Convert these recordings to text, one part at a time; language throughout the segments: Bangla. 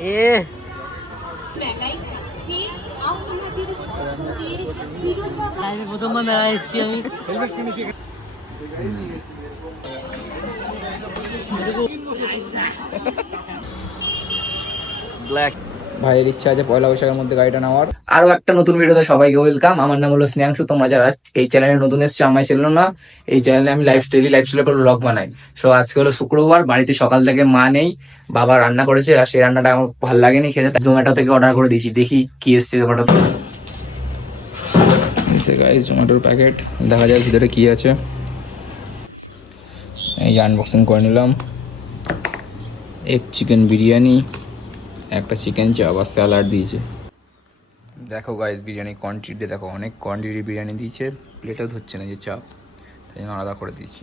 এ। আমি প্রথমবার মেলায় এসেছি আমি। ব্ল্যাক ভাইয়ের ইচ্ছা আছে পয়লা বৈশাখের মধ্যে গাড়িটা নেওয়ার। আরও একটা নতুন ভিডিওতে সবাইকে ওয়েলকাম আমার নাম হলো স্নেহাংশু। তোমরা যারা এই চ্যানেলে নতুন এসছো আমায় ছিল না এই চ্যানেলে আমি লাইফ ডেলি লাইফস্টাইলের উপর ব্লগ বানাই। সো আজকে হলো শুক্রবার বাড়িতে সকাল থেকে মা নেই বাবা রান্না করেছে আর সেই রান্নাটা আমার ভালো লাগেনি খেতে জোম্যাটো থেকে অর্ডার করে দিয়েছি। দেখি কি এসছে জোম্যাটো গাইস জোম্যাটোর প্যাকেট দেখা যাক ভিতরে কি আছে। এই আনবক্সিং করে নিলাম। এক চিকেন বিরিয়ানি। একটা চিকেন চাপ আর স্যালাড দিয়েছে। দেখো গাইস বিরিয়ানি কোয়ান্টিটি দেখো অনেক কোয়ান্টিটি বিরিয়ানি দিয়েছে প্লেটেও ধরছে না যে চাপ তাই জন্য আলাদা করে দিয়েছি।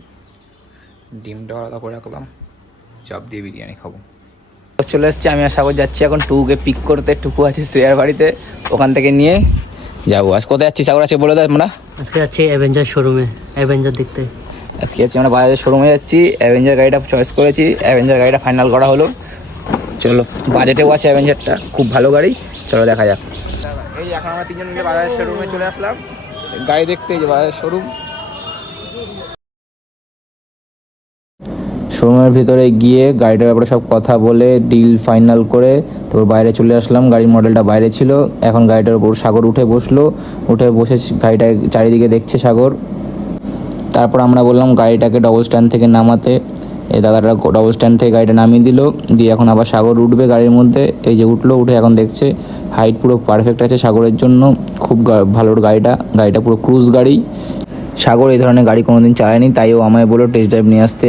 ডিমটা আলাদা করে রাখলাম চাপ দিয়ে বিরিয়ানি খাব। চলে এসছে আমি আর সাগর যাচ্ছি এখন টুকে পিক করতে টুকু আছে শ্রেয়ার বাড়িতে ওখান থেকে নিয়ে যাব। আজ কোথায় যাচ্ছি সাগর? আছে বলে দেয় আমরা আজকে যাচ্ছি অ্যাভেঞ্জার শোরুমে অ্যাভেঞ্জার দেখতে। আজকে যাচ্ছি আমরা বাজাজের শোরুমে যাচ্ছি অ্যাভেঞ্জার গাড়িটা চয়েস করেছি অ্যাভেঞ্জার গাড়িটা ফাইনাল করা হলো। চলো বাজেটেও আছে অ্যাভেঞ্জারটা খুব ভালো গাড়ি। চলো দেখা যাক। এই এখন আমরা তিনজন মিলে বাজাজের শোরুমে চলে আসলাম। গাড়ি দেখতে যে বাজাজের শোরুম শোরুমের ভিতরে গিয়ে গাড়িটার ব্যাপারে সব কথা বলে ডিল ফাইনাল করে তারপর বাইরে চলে আসলাম। গাড়ির মডেলটা বাইরে ছিল। এখন গাড়িটার উপর সাগর উঠে বসল। উঠে বসে গাড়িটা চারিদিকে দেখছে সাগর। তারপর আমরা বললাম গাড়িটাকে ডবল স্ট্যান্ড থেকে নামাতে। এই দাদাটা ডবল স্ট্যান্ড থেকে গাড়িটা নামিয়ে দিল। দিয়ে এখন আবার সাগর উঠবে গাড়ির মধ্যে। এই যে উঠল, উঠে এখন দেখছে হাইট পুরো পারফেক্ট আছে সাগরের জন্য। খুব ভালো গাড়িটা। গাড়িটা পুরো ক্রুজ গাড়ি। সাগর এই ধরনের গাড়ি কোনোদিন চালায়নি, তাই ও আমায় বলল টেস্ট ড্রাইভ নিয়ে আসতে।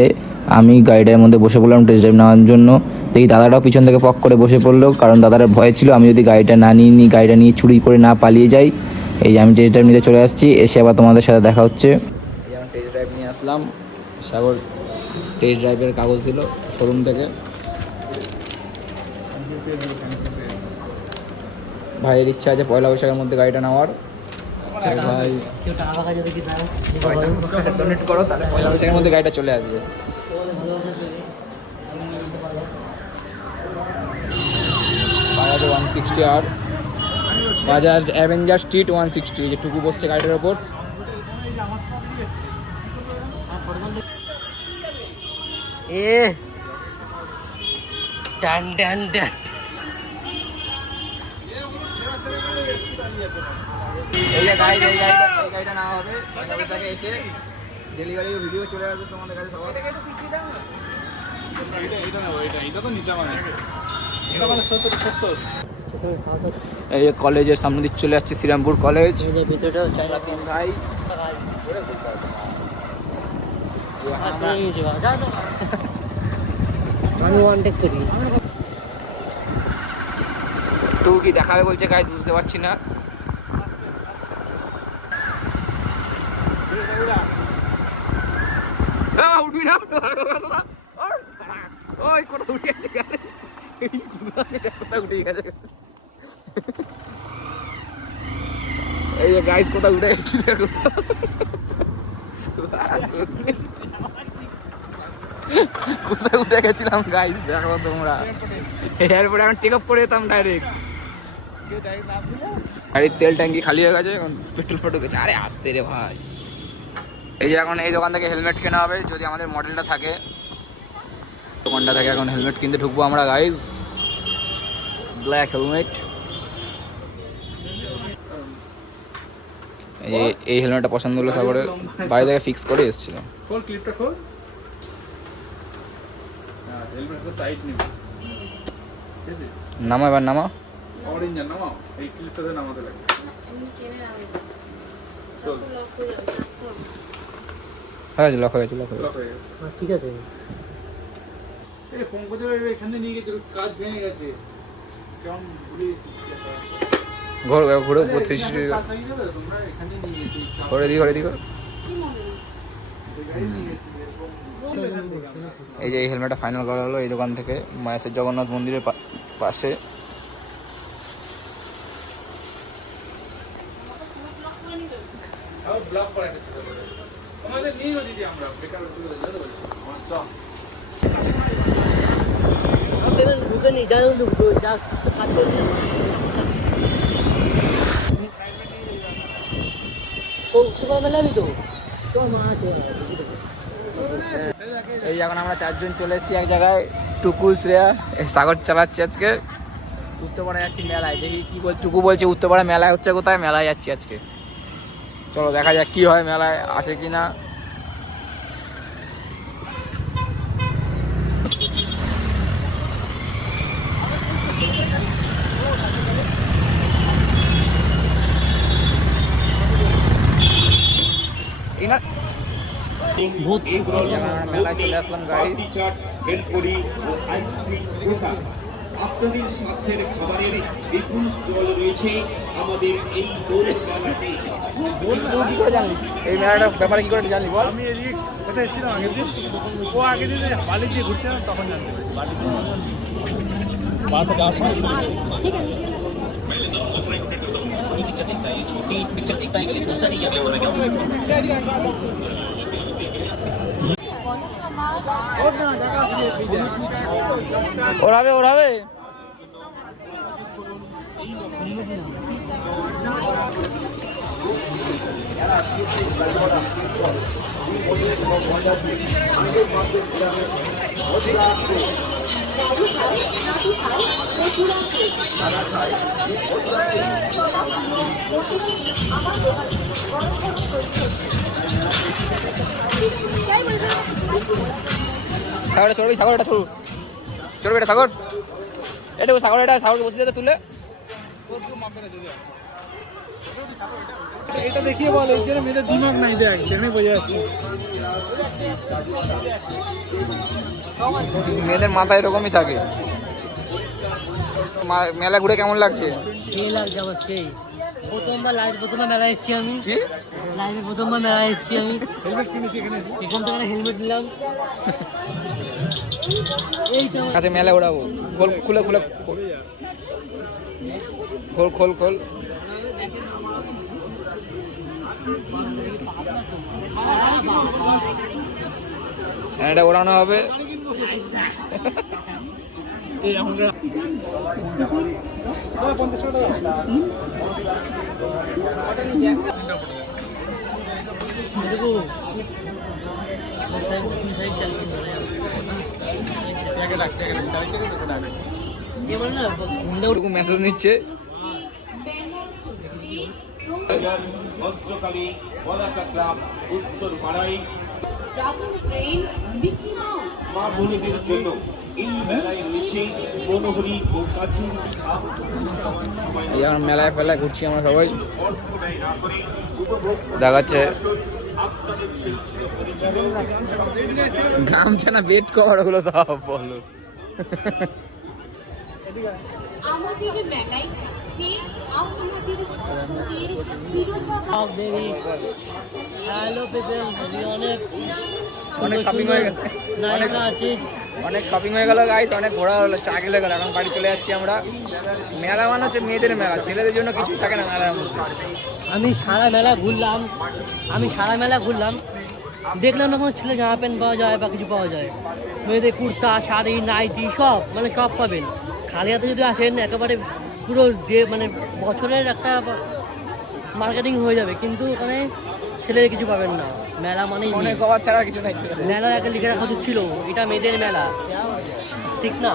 আমি গাড়িটার মধ্যে বসে পড়লাম টেস্ট ড্রাইভ নেওয়ার জন্য। দেখি দাদাটাও পিছন থেকে পক করে বসে পড়ল, কারণ দাদাটার ভয় ছিল আমি যদি গাড়িটা না নিয়ে নিই, গাড়িটা নিয়ে চুরি করে না পালিয়ে যাই। এই যে আমি টেস্ট ড্রাইভ নিতে চলে আসছি, এসে আবার তোমাদের সাথে দেখা হচ্ছে। টেস্ট ড্রাইভ নিয়ে আসলাম, সাগর টেস্ট ড্রাইভের কাগজ দিল শোরুম থেকে। ভাইয়ের ইচ্ছা আছে পয়লা বৈশাখের মধ্যে গাড়িটা নেওয়ার। ভাই ডোনেট করো তাহলে পয়লা বৈশাখের মধ্যে গাড়িটা চলে আসবে। বাজাজ ওয়ান সিক্সটি আর Bajaj Avenger street one sixty যে টুকু বসছে গাড়িটার ওপর। এ। টান টান টান এই যে গাড়ি এই গাড়িটা এই গাড়িটা নেওয়া হবে। এসে ডেলিভারি ভিডিও চলে আসবে তোমাদের কাছে সবার। এই যে কলেজের সামনে দিকে চলে যাচ্ছে শ্রীরামপুর কলেজ ভাই। টু কি দেখাবে বলছে গাইজ বুঝতে পারছি না। উঠবি ওই গেছে গেছে। এই যে গাইজ কোথাও উঠে গেছি দেখো। কোথায় উঠে গেছিলাম গাইজ দেখো তোমরা। এরপরে এখন টেক আপ করে যেতাম ডাইরেক্ট গাড়ির তেল ট্যাঙ্কি খালি হয়ে গেছে, এখন পেট্রোল ফটো গেছে আরে আসতে রে ভাই। এই যে এখন এই দোকান থেকে হেলমেট কেনা হবে, যদি আমাদের মডেলটা থাকে। দোকানটা থেকে এখন হেলমেট কিনতে ঢুকবো আমরা গাইজ ব্ল্যাক হেলমেট এই এই হেলমেটটা পছন্দ হলো সাগরে বাড়ি থেকে ফিক্স করে এসেছিল। খোল ক্লিপটা খোল। হ্যাঁ হেলমেট তো টাইট নেবে ঠিক আছে? নামা এবার নামা অরেঞ্জ নামাও। এই ক্লিপটাতে নামাতে লাগে চল। হয়ে গেছে লক হয়ে গেছে লক হয়ে গেছে। ঠিক আছে। এখানে নিয়ে গেছে কাজ ভেঙে গেছে। কেমন ঘুরে, ঘোর ঘুরে দিই করে দিই এই যে এই হেলমেটটা ফাইনাল করা হলো এই দোকান থেকে। মায়াসের জগন্নাথ মন্দিরের পাশে। আমরা বেকার চলে যাব আমার চল পেমেন্ট ঢুকে নি যা ঢুকবো যা কাজ করবি ও তোমার মেলাবি তো তোমার মা আছে এই এখন আমরা চারজন চলে এসেছি এক জায়গায়। টুকু শ্রেয়া সাগর চালাচ্ছি আজকে। উত্তরপাড়া যাচ্ছি মেলায়। দেখি কি বল টুকু বলছে, উত্তরপাড়া মেলায় হচ্ছে কোথায়? মেলায় যাচ্ছি আজকে। চলো দেখা যাক কি হয় মেলায়, আসে কি না। ভূত মেলায় চলে আসলাম গাইস আপনাদের খাবারের বিপুল স্টল রয়েছে আমাদের এই দোল মেলাতে তুই কি করে জানলি এই মেলাটার ব্যাপারে কি করে জানলি বল আমি এদিকে কোথায় এসেছিলাম আগের দিন ও আগের দিন বালি দিয়ে ঘুরছিলাম তখন জানতে পারি বালি ওরাবে ওরাবে সাগর, চড়বি, সাগর এটা চড়ু চড়বি এটা সাগর। এটা সাগর, এটা সাগরকে বসে যেতে তুলে। এটা দেখিয়ে বল এই জন্য মেয়েদের দিমাগ নাই দেখ জেনে বোঝা যাচ্ছে। মেয়েদের মাথা এরকমই থাকে। মা- মেলা ঘুরে কেমন লাগছে? প্রথমবার লাইভ প্রথমবার মেলায় এসেছি আমি। লাইভে প্রথমবার মেলায় এসেছি আমি। হেলমেট কিনেছি এখানে। এখান থেকে হেলমেট নিলাম। এইটা আমার- কাছে মেলা ঘোরাবো। খোল খুলে খুলে। খোল। খোল খোল খোল হ্যাঁ, এটা ওড়ানো হবে এই আমরা দেখো সাইড তিন সাইড চালিয়ে ধরে এবার না ঘুমটা ওরকম মেসেজ নিচ্ছে। ভদ্রকালী পতাকা ক্লাব উত্তর পাড়াই মা বোনেদের জন্য এই মেলায় রয়েছে মনোহরি ও কাছের এই আমার মেলায় ফেলায় ঘুরছি আমরা সবাই। দেখাচ্ছে। গামছা না বেড কভার ওগুলো সব বলো। আমাদের মেলায় হ্যালো পিপল অনেক অনেক হয়ে। আছে। অনেক শপিং হয়ে গেল গাইস অনেক ঘোরা হলো স্ট্রাগল হয়ে গেল। এখন বাড়ি চলে যাচ্ছি আমরা। মেলা মানে হচ্ছে মেয়েদের মেলা। ছেলেদের জন্য কিছুই থাকে না মেলার মধ্যে। আমি সারা মেলা ঘুরলাম। আমি সারা মেলা ঘুরলাম। দেখলাম না কোনো ছেলে জামা প্যান্ট পাওয়া যায় বা কিছু পাওয়া যায়। মেয়েদের কুর্তা শাড়ি নাইটি সব মানে সব পাবেন। খালি হাতে যদি আসেন একেবারে পুরো ডে মানে বছরের একটা মার্কেটিং হয়ে যাবে কিন্তু ওখানে ছেলেদের কিছু পাবেন না। মেলা মানে। ছাড়া কিছু নাই মেলা একটা লিখে রাখা উচিত ছিল এটা মেয়েদের মেলা। ঠিক না?